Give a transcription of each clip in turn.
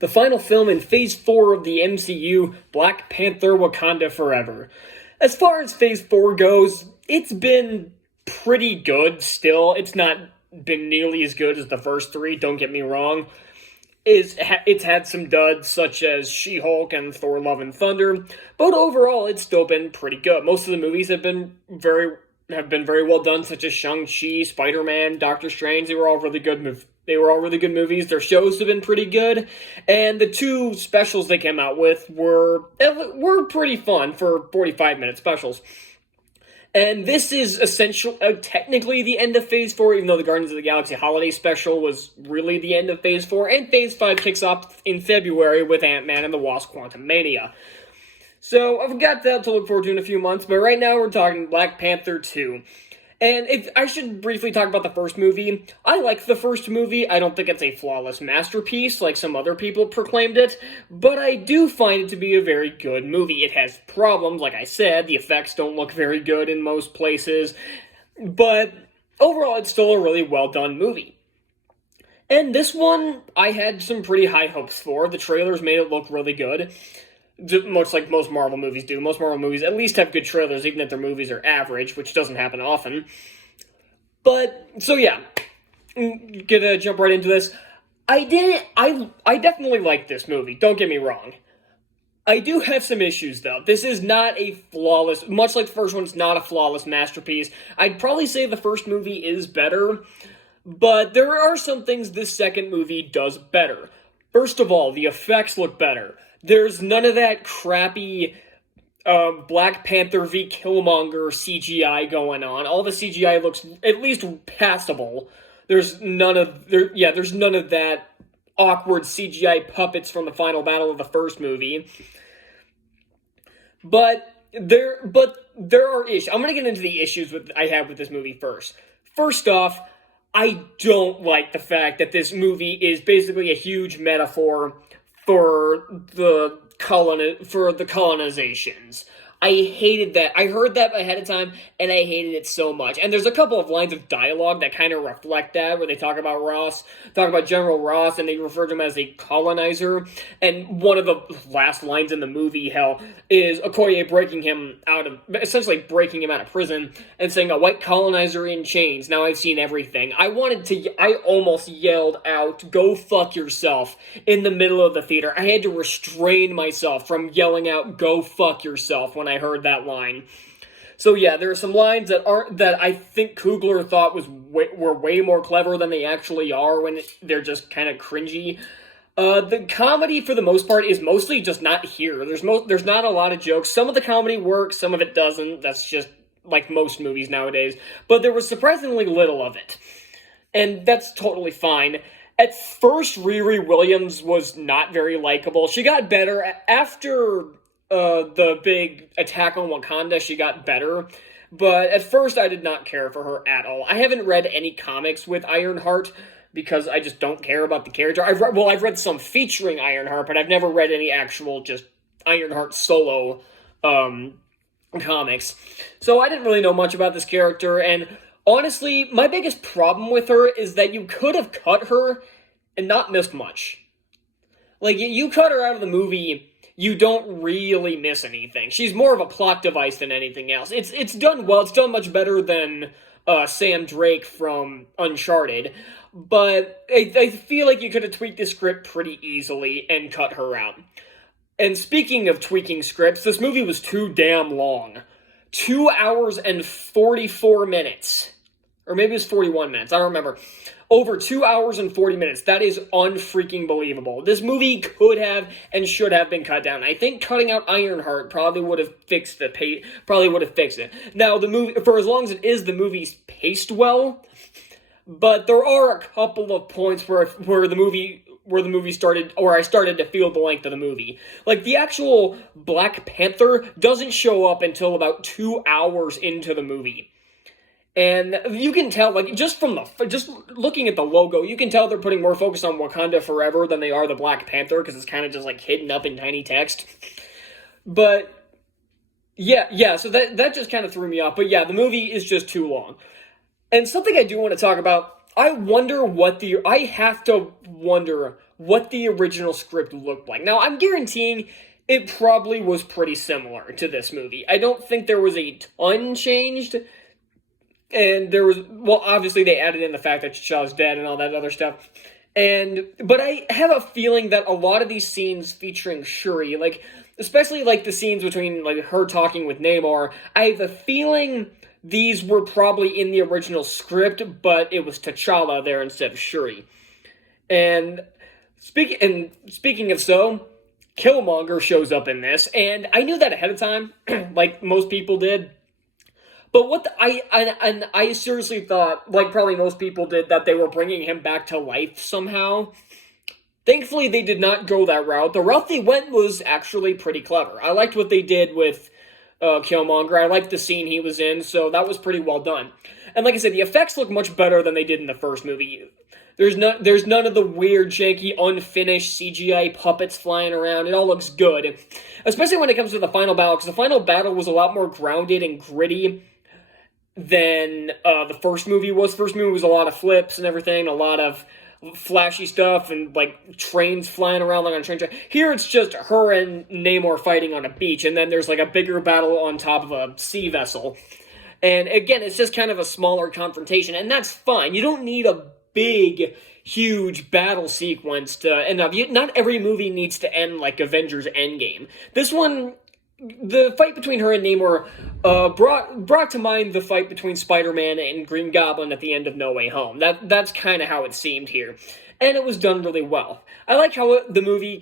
the final film in Phase 4 of the MCU, Black Panther Wakanda Forever. As far as Phase 4 goes, it's been pretty good still. It's not been nearly as good as the first three, don't get me wrong. It's had some duds such as She-Hulk and Thor Love and Thunder, but overall it's still been pretty good. Most of the movies have been very well done, such as Shang-Chi, Spider-Man, Doctor Strange. They were all really good. They were all really good movies. Their shows have been pretty good, and the two specials they came out with were pretty fun for 45-minute specials. And this is technically the end of Phase 4, even though the Guardians of the Galaxy Holiday Special was really the end of Phase 4, and Phase 5 kicks off in February with Ant-Man and the Wasp: Quantumania. So, I've got that to look forward to in a few months, but right now we're talking Black Panther 2. And if I should briefly talk about the first movie, I like the first movie. I don't think it's a flawless masterpiece like some other people proclaimed it, but I do find it to be a very good movie. It has problems, like I said, the effects don't look very good in most places, but overall it's still a really well done movie. And this one, I had some pretty high hopes for. The trailers made it look really good. Much like most Marvel movies do. Most Marvel movies at least have good trailers, even if their movies are average, which doesn't happen often. But, so yeah, gonna jump right into this. I definitely like this movie, don't get me wrong. I do have some issues, though. This is not a flawless, much like the first one, it's not a flawless masterpiece. I'd probably say the first movie is better, but there are some things this second movie does better. First of all, the effects look better. There's none of that crappy Black Panther v. Killmonger CGI going on. All the CGI looks at least passable. There's none of that awkward CGI puppets from the final battle of the first movie. But there are issues. I'm gonna get into the issues I have with this movie first. First off, I don't like the fact that this movie is basically a huge metaphor for the colonizations. I hated that. I heard that ahead of time, and I hated it so much. And there's a couple of lines of dialogue that kind of reflect that, where they talk about General Ross, and they refer to him as a colonizer. And one of the last lines in the movie, is Okoye essentially breaking him out of prison, and saying, "A white colonizer in chains, now I've seen everything." I almost yelled out, "Go fuck yourself," in the middle of the theater. I had to restrain myself from yelling out, "Go fuck yourself," when I heard that line. So yeah, there are some lines that I think Coogler thought were way more clever than they actually are when they're just kind of cringy. The comedy, for the most part, is mostly just not here. There's not a lot of jokes. Some of the comedy works, some of it doesn't. That's just like most movies nowadays. But there was surprisingly little of it. And that's totally fine. At first, Riri Williams was not very likable. She got better after the big attack on Wakanda. She got better, but at first I did not care for her at all. I haven't read any comics with Ironheart because I just don't care about the character. I've read some featuring Ironheart, but I've never read any actual just Ironheart solo comics. So I didn't really know much about this character, and honestly, my biggest problem with her is that you could have cut her and not missed much. Like, you cut her out of the movie, you don't really miss anything. She's more of a plot device than anything else. It's done well. It's done much better than Sam Drake from Uncharted. But I feel like you could have tweaked the script pretty easily and cut her out. And speaking of tweaking scripts, this movie was too damn long. 2 hours and 44 minutes. Or maybe it was 41 minutes. I don't remember. Over 2 hours and 40 minutes. That is unfreaking believable. This movie could have and should have been cut down. I think cutting out Ironheart probably would have fixed it. Now, the movie, for as long as it is, the movie's paced well, but there are a couple of points where the movie started, or I started to feel the length of the movie. Like, the actual Black Panther doesn't show up until about 2 hours into the movie. And you can tell, like, just looking at the logo, you can tell they're putting more focus on Wakanda Forever than they are the Black Panther, because it's kind of just, like, hidden up in tiny text. But, yeah, so that just kind of threw me off. But yeah, the movie is just too long. And something I do want to talk about, I have to wonder what the original script looked like. Now, I'm guaranteeing it probably was pretty similar to this movie. I don't think there was a ton changed, and there was, well, obviously they added in the fact that T'Challa's dead and all that other stuff. But I have a feeling that a lot of these scenes featuring Shuri, like, especially like the scenes between like her talking with Namor, I have a feeling these were probably in the original script, but it was T'Challa there instead of Shuri. And speaking of so, Killmonger shows up in this, and I knew that ahead of time, like most people did. But I seriously thought, like probably most people did, that they were bringing him back to life somehow. Thankfully, they did not go that route. The route they went was actually pretty clever. I liked what they did with Killmonger. I liked the scene he was in, so that was pretty well done. And like I said, the effects look much better than they did in the first movie. There's none of the weird, janky, unfinished CGI puppets flying around. It all looks good, especially when it comes to the final battle, because the final battle was a lot more grounded and gritty than the first movie was. First movie was a lot of flips and everything, a lot of flashy stuff, and like trains flying around like on a train track. Here it's just her and Namor fighting on a beach, and then there's like a bigger battle on top of a sea vessel. And again, it's just kind of a smaller confrontation, and that's fine. You don't need a big, huge battle sequence to end up. Not every movie needs to end like Avengers Endgame. This one, the fight between her and Namor brought to mind the fight between Spider-Man and Green Goblin at the end of No Way Home. That's kind of how it seemed here. And it was done really well. I like how the movie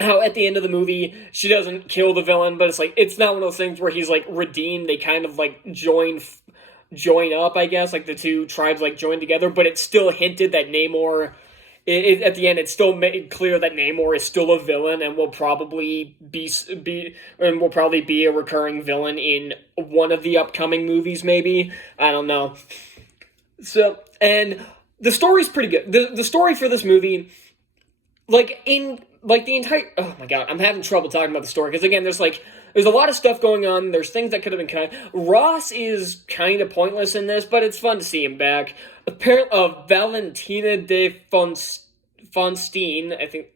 how at the end of the movie, she doesn't kill the villain, but it's not one of those things where he's like redeemed. They kind of like join up, I guess, like the two tribes like join together, but it's still hinted that Namor, at the end, it's still made clear that Namor is still a villain and will probably be a recurring villain in one of the upcoming movies, maybe. I don't know. So, and the story's pretty good. The story for this movie, the entire, oh my god, I'm having trouble talking about the story, because again, there's a lot of stuff going on, there's things that could have been cut. Ross is kind of pointless in this, but it's fun to see him back. Apparently, Valentina de Fonstein, I think,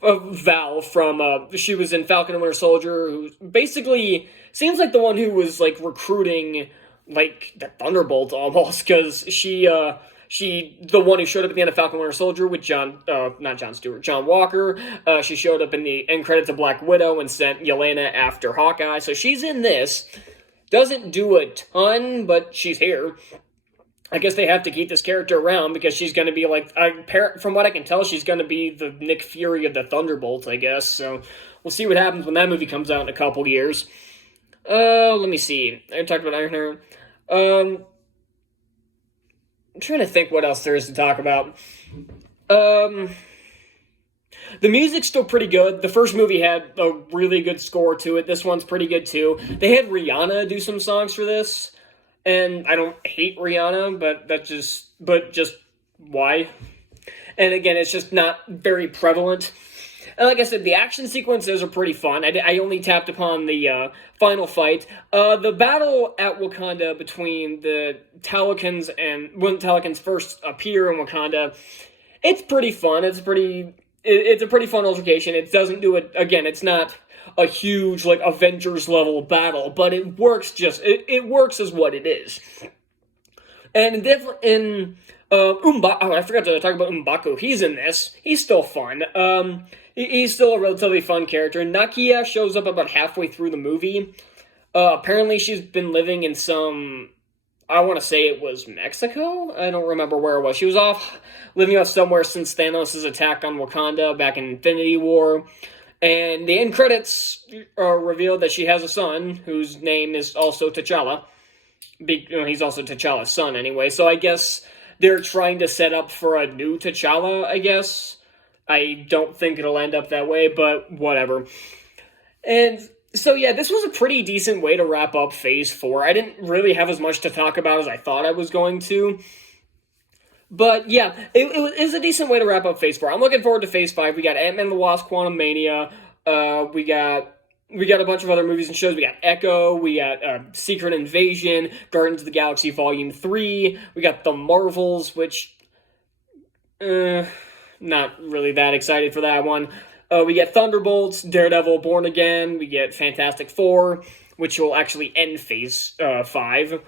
Val from, she was in Falcon and Winter Soldier, who basically seems like the one who was, like, recruiting, like, the Thunderbolt almost, because she, the one who showed up at the end of Falcon Winter Soldier with John Walker. She showed up in the end credits of Black Widow and sent Yelena after Hawkeye. So she's in this. Doesn't do a ton, but she's here. I guess they have to keep this character around because she's going to be from what I can tell, she's going to be the Nick Fury of the Thunderbolts, I guess. So we'll see what happens when that movie comes out in a couple years. Let me see. I talked about Iron Heart. I'm trying to think what else there is to talk about. The music's still pretty good. The first movie had a really good score to it. This one's pretty good too. They had Rihanna do some songs for this, and I don't hate Rihanna, but just why? And again, it's just not very prevalent. And like I said, the action sequences are pretty fun. I only tapped upon the final fight. The battle at Wakanda between the Talokans and when Talokans first appear in Wakanda, it's pretty fun. It's a pretty fun altercation. It doesn't do it, again, it's not a huge, like, Avengers level battle, but it works it works as what it is. And in I forgot to talk about M'Baku. He's in this. He's still fun. He's still a relatively fun character. Nakia shows up about halfway through the movie. Apparently she's been living in I want to say it was Mexico? I don't remember where it was. She was living off somewhere since Thanos' attack on Wakanda back in Infinity War. And the end credits revealed that she has a son, whose name is also T'Challa. He's also T'Challa's son anyway, so I guess they're trying to set up for a new T'Challa, I guess. I don't think it'll end up that way, but whatever. And so yeah, this was a pretty decent way to wrap up Phase 4. I didn't really have as much to talk about as I thought I was going to. But yeah, it was a decent way to wrap up Phase 4. I'm looking forward to Phase 5. We got Ant-Man and the Wasp: Quantumania. We got We got a bunch of other movies and shows. We got Echo, we got Secret Invasion, Guardians of the Galaxy Volume 3, we got The Marvels, which, not really that excited for that one. We get Thunderbolts, Daredevil, Born Again, we get Fantastic Four, which will actually end Phase 5.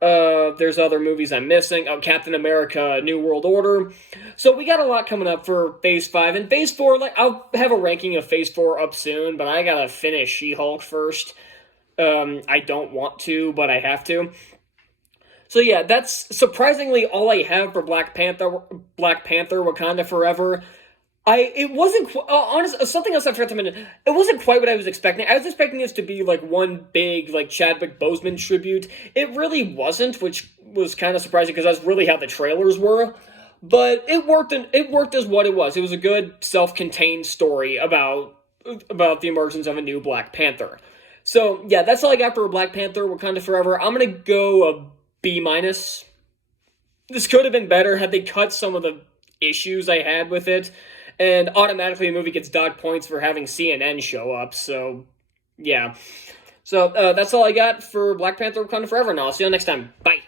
There's other movies I'm missing. Oh, Captain America, New World Order. So we got a lot coming up for Phase 5. And Phase 4, like, I'll have a ranking of Phase 4 up soon, but I gotta finish She-Hulk first. I don't want to, but I have to. So yeah, that's surprisingly all I have for Black Panther, Wakanda Forever. It wasn't honest. Something else I forgot to mention. It wasn't quite what I was expecting. I was expecting this to be like one big like Chadwick Boseman tribute. It really wasn't, which was kind of surprising because that's really how the trailers were. But it worked, and it worked as what it was. It was a good self-contained story about the emergence of a new Black Panther. So yeah, that's all I got for Black Panther: Wakanda Forever. I'm gonna go a B minus. This could have been better had they cut some of the issues I had with it. And automatically the movie gets dog points for having CNN show up, so yeah. So that's all I got for Black Panther Wakanda Forever, and I'll see you next time. Bye!